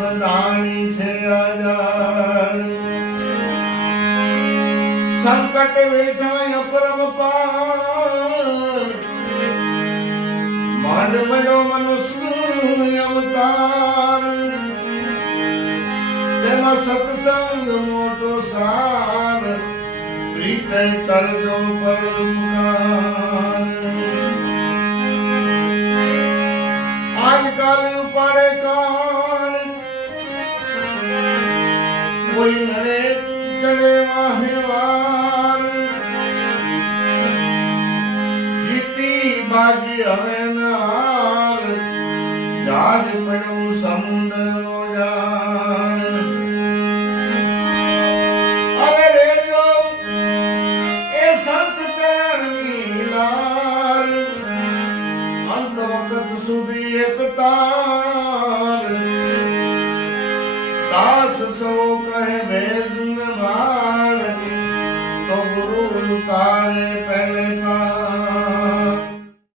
बंधाणी से आजाद संकट वेठा अपरम पार मानवनो मनुष्य अवतार तेमा सत्संग मोटो सार प्रीत करजो पर आजकल उपाड़े कान कोई नड़े चढ़े वाहेवार जीती बाजी हवे नार जाज पड़ो समुद्र नो जान अरे रे जो ए संत चरणी लार अंत वक्त सुधी एक तार दास सो